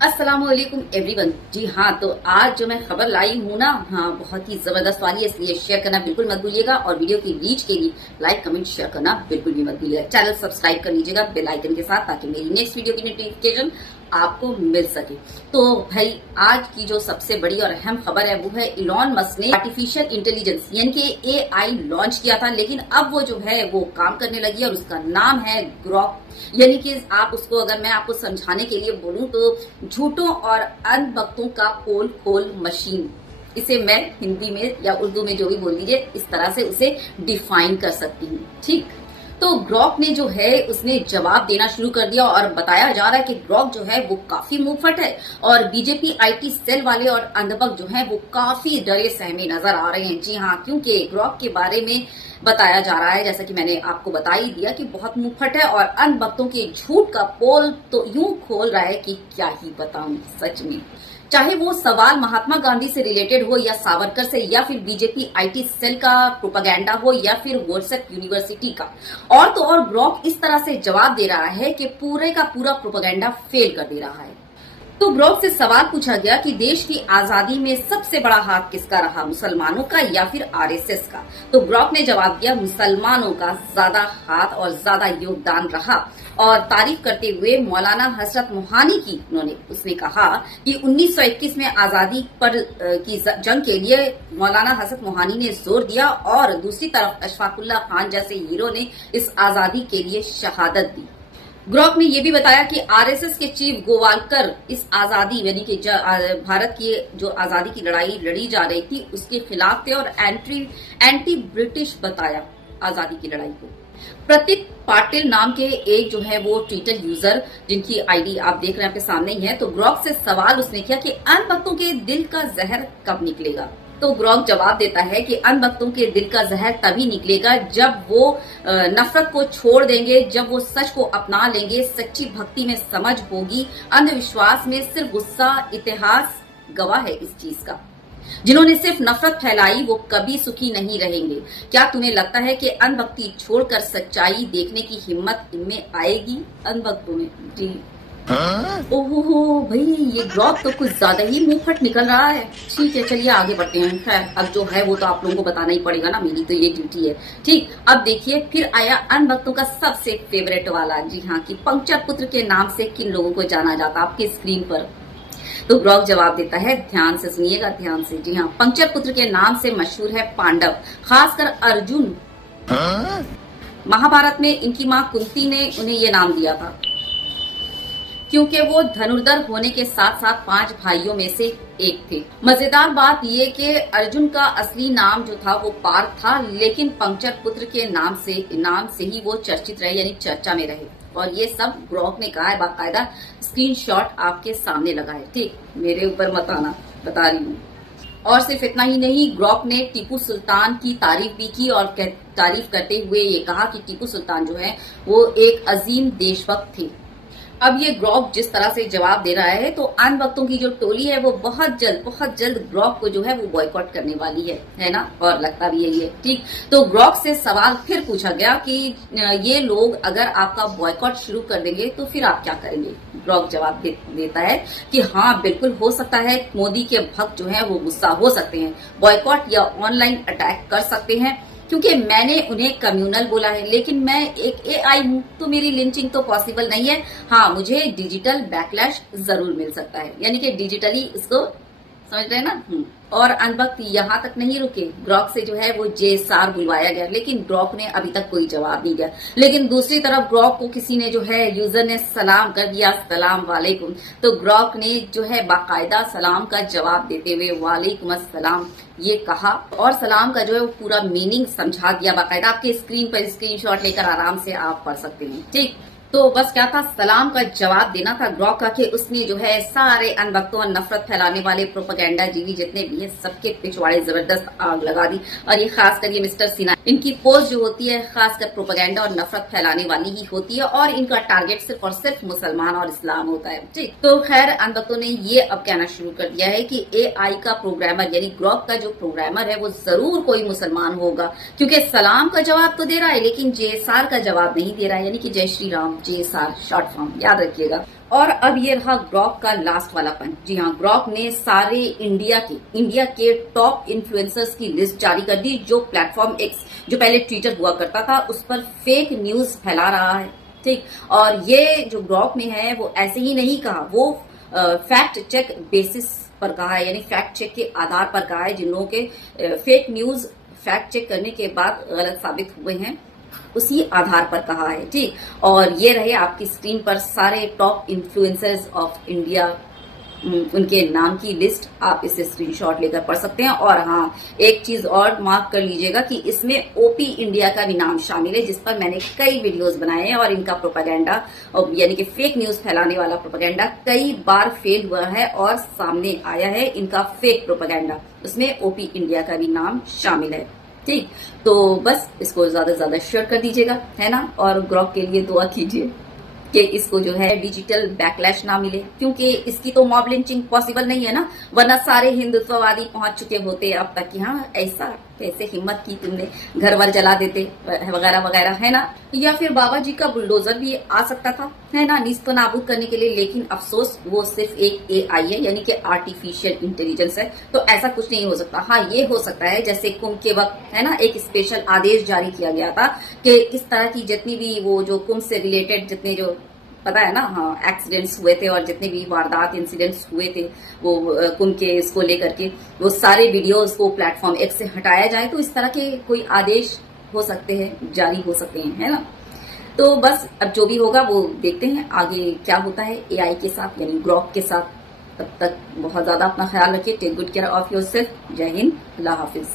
अस्सलाम वालेकुम एवरीवन। जी हाँ, तो आज जो मैं खबर लाई हूँ ना, हाँ बहुत ही जबरदस्त वाली है, इसलिए शेयर करना बिल्कुल मत भूलिएगा और वीडियो की रीच के लिए लाइक कमेंट शेयर करना बिल्कुल भी मत भूलिएगा। चैनल सब्सक्राइब कर लीजिएगा बेल आइकन के साथ, ताकि मेरी नेक्स्ट वीडियो की नोटिफिकेशन आपको मिल सके। तो भाई आज की जो सबसे बड़ी और अहम खबर है वो है इलॉन मस्क ने आर्टिफिशियल इंटेलिजेंस यानी कि एआई लॉन्च किया था, लेकिन अब वो जो है वो काम करने लगी है और उसका नाम है ग्रॉक। यानी कि आप उसको, अगर मैं आपको समझाने के लिए बोलूं तो झूठों और अंधभक्तों का पोल खोल मशीन। इसे मैं हिंदी में या उर्दू में जो भी बोल दीजिए, इस तरह से उसे डिफाइन कर सकती हूँ। ठीक, तो ग्रॉक ने जो है उसने जवाब देना शुरू कर दिया और बताया जा रहा है कि ग्रॉक जो है वो काफी मुंहफट है और बीजेपी आईटी सेल वाले और अंधभक्त जो है वो काफी डरे सहमे नजर आ रहे हैं। जी हाँ, क्योंकि ग्रॉक के बारे में बताया जा रहा है, जैसा कि मैंने आपको बता ही दिया, कि बहुत मुंहफट है और अंधभक्तों के झूठ का पोल तो यूं खोल रहा है कि क्या ही बताऊं सच में। चाहे वो सवाल महात्मा गांधी से रिलेटेड हो या सावरकर से या फिर बीजेपी आईटी सेल का प्रोपागेंडा हो या फिर व्हाट्सएप यूनिवर्सिटी का, और तो और ग्रॉक इस तरह से जवाब दे रहा है कि पूरे का पूरा प्रोपागेंडा फेल कर दे रहा है। तो ग्रॉक से सवाल पूछा गया कि देश की आजादी में सबसे बड़ा हाथ किसका रहा, मुसलमानों का या फिर आरएसएस का। तो ग्रॉक ने जवाब दिया मुसलमानों का ज्यादा हाथ और ज्यादा योगदान रहा और तारीफ करते हुए मौलाना हजरत मोहानी की उसने कहा कि 1921 में आजादी पर की जंग के लिए मौलाना हजरत मोहानी ने जोर दिया और दूसरी तरफ अशफाकुल्ला खान जैसे हीरो ने इस आजादी के लिए शहादत दी। ग्रॉक ने यह भी बताया कि आरएसएस के चीफ गोवालकर इस आजादी यानी कि भारत की जो आजादी की लड़ाई लड़ी जा रही थी उसके खिलाफ थे और एंटी ब्रिटिश बताया आजादी की लड़ाई को। प्रतीक पाटिल नाम के एक जो है वो ट्विटर यूजर, जिनकी आईडी आप देख रहे हैं आपके सामने ही है, तो ग्रॉक से सवाल उसने किया कि अंधभक्तों के दिल का जहर कब निकलेगा। तो ग्रॉक जवाब देता है कि अंधभक्तों के दिल का जहर तभी निकलेगा जब वो नफरत को छोड़ देंगे, जब वो सच को अपना लेंगे, सच्ची भक्ति में समझ होगी, अंधविश्वास में सिर्फ गुस्सा। इतिहास गवाह है इस चीज का। जिन्होंने सिर्फ नफरत फैलाई वो कभी सुखी नहीं रहेंगे। क्या तुम्हें लगता है कि अंधभक्ति छोड़कर सच्चाई देखने की हिम्मत इनमें आएगी? अंधभक्तों में जी। ओहो भाई, ये ग्रॉक तो कुछ ज्यादा ही मुंहफट निकल रहा है। ठीक है, चलिए आगे बढ़ते हैं। खैर, अब जो है वो तो आप लोगों को बताना ही पड़ेगा ना, मेरी तो ये ड्यूटी है। ठीक, अब देखिए फिर आया अनभक्तों का सबसे फेवरेट वाला। जी हाँ, कि पंक्चर पुत्र के नाम से किन लोगों को जाना जाता आपके स्क्रीन पर। तो ग्रॉक जवाब देता है, ध्यान से सुनिएगा, ध्यान से। जी हाँ, पंक्चर पुत्र के नाम से मशहूर है पांडव, खासकर अर्जुन। महाभारत में इनकी माँ कुंती ने उन्हें ये नाम दिया था क्योंकि वो धनुर्धर होने के साथ साथ 5 भाइयों में से एक थे। मजेदार बात ये कि अर्जुन का असली नाम जो था वो पार्थ था, लेकिन पंक्चर पुत्र के नाम से ही वो चर्चित रहे, यानी चर्चा में रहे। और ये सब ग्रॉक ने कहा है, बाकायदा स्क्रीनशॉट आपके सामने लगा है। ठीक, मेरे ऊपर मत आना, बता रही हूँ। और सिर्फ इतना ही नहीं, ग्रॉक ने टीपू सुल्तान की तारीफ भी की और तारीफ करते हुए ये कहा कि टीपू सुल्तान जो है वो एक अजीम देशभक्त थे। अब ये ग्रॉक जिस तरह से जवाब दे रहा है, तो अंधभक्तों की जो टोली है वो बहुत जल्द ग्रॉक को जो है वो बॉयकॉट करने वाली है ना, और लगता भी यही है। ठीक, तो ग्रॉक से सवाल फिर पूछा गया कि ये लोग अगर आपका बॉयकॉट शुरू कर देंगे तो फिर आप क्या करेंगे। ग्रॉक जवाब देता है कि हाँ बिल्कुल हो सकता है, मोदी के भक्त जो है वो गुस्सा हो सकते हैं, बॉयकॉट या ऑनलाइन अटैक कर सकते हैं, क्योंकि मैंने उन्हें कम्युनल बोला है, लेकिन मैं एक एआई हूं तो मेरी लिंचिंग तो पॉसिबल नहीं है। हाँ, मुझे डिजिटल बैकलैश जरूर मिल सकता है, यानी कि डिजिटली इसको समझ रहे हैं ना। और अनभक्त यहाँ तक नहीं रुके, ग्रॉक से जो है वो जेएसआर बुलवाया गया, लेकिन ग्रॉक ने अभी तक कोई जवाब नहीं दिया। लेकिन दूसरी तरफ ग्रॉक को किसी ने जो है यूजर ने सलाम कर दिया, सलाम वालेकुम। तो ग्रॉक ने जो है बाकायदा सलाम का जवाब देते हुए वालेकुम अस्सलाम ये कहा और सलाम का जो है वो पूरा मीनिंग समझा दिया बाकायदा। आपके स्क्रीन पर स्क्रीनशॉट लेकर आराम से आप पढ़ सकते हैं। ठीक, तो बस क्या था, सलाम का जवाब देना था ग्रॉक का कि उसने जो है सारे अनभक्तों और नफरत फैलाने वाले प्रोपेगेंडा जीवी जितने भी हैं सबके पिछवाड़े जबरदस्त आग लगा दी। और ये खासकर ये मिस्टर सिन्हा, इनकी पोस्ट जो होती है खासकर प्रोपेगेंडा और नफरत फैलाने वाली ही होती है और इनका टारगेट सिर्फ और सिर्फ मुसलमान और इस्लाम होता है। ठीक, तो खैर अनभक्तों ने ये अब कहना शुरू कर दिया है कि एआई का प्रोग्रामर यानी ग्रॉक का जो प्रोग्रामर है वो जरूर कोई मुसलमान होगा, क्योंकि सलाम का जवाब तो दे रहा है लेकिन जेएसआर का जवाब नहीं दे रहा है, यानी कि जय Shri Ram, JSR short form, याद रखिएगा। और अब ये रहा ग्रॉक का लास्ट वाला पन। जी हाँ, ग्रॉक ने सारे इंडिया के टॉप इन्फ्लुएंसर्स की लिस्ट जारी कर दी, जो प्लेटफॉर्म एक्स, जो पहले ट्विटर हुआ करता था, उस पर फेक न्यूज फैला रहा है। ठीक, और ये जो ग्रॉक ने है वो ऐसे ही नहीं कहा, वो फैक्ट चेक बेसिस पर कहा है, यानी फैक्ट चेक के आधार पर कहा है। जिन लोगों के फेक न्यूज फैक्ट चेक करने के बाद गलत साबित हुए हैं, उसी आधार पर कहा है। ठीक, और ये रहे आपकी स्क्रीन पर सारे टॉप इन्फ्लुएंसर्स ऑफ इंडिया, उनके नाम की लिस्ट। आप इसे स्क्रीनशॉट लेकर पढ़ सकते हैं। और हाँ, एक चीज और मार्क कर लीजिएगा कि इसमें ओपी इंडिया का भी नाम शामिल है, जिस पर मैंने कई वीडियोस बनाए हैं और इनका प्रोपेगेंडा, यानी कि फेक न्यूज फैलाने वाला प्रोपेगेंडा कई बार फेल हुआ है और सामने आया है इनका फेक प्रोपेगेंडा, उसमें ओपी इंडिया का भी नाम शामिल है। ठीक, तो बस इसको ज्यादा से ज्यादा शेयर कर दीजिएगा, है ना, और ग्रॉक के लिए दुआ कीजिए कि इसको जो है डिजिटल बैकलैश ना मिले, क्योंकि इसकी तो मॉब लिंचिंग पॉसिबल नहीं है ना, वरना सारे हिंदुत्ववादी पहुंच चुके होते अब तक कि हाँ ऐसा कैसे हिम्मत की तुमने, घर वर जला देते वगैरह वगैरह, है ना। या फिर बाबा जी का बुलडोजर भी आ सकता था, है ना, नीस्त नाबूद करने के लिए, लेकिन अफसोस वो सिर्फ एक AI है, यानी कि आर्टिफिशियल इंटेलिजेंस है, तो ऐसा कुछ नहीं हो सकता। हाँ, ये हो सकता है जैसे कुंभ के वक्त, है ना, एक स्पेशल आदेश जारी किया गया था कि इस तरह की जितनी भी वो जो कुंभ से रिलेटेड जितने जो पता है ना, हाँ, एक्सीडेंट्स हुए थे और जितने भी वारदात इंसिडेंट्स हुए थे वो कुंभ के इसको लेकर के, वो सारे वीडियोस को प्लेटफॉर्म एक्स से हटाया जाए, तो इस तरह के कोई आदेश हो सकते हैं, जारी हो सकते हैं, है ना। तो बस अब जो भी होगा वो देखते हैं आगे क्या होता है AI के साथ, यानी ग्रॉक के साथ। तब तक बहुत ज्यादा अपना ख्याल रखिए। Take good care of yourself. जय हिंद, अल्लाह हाफिज।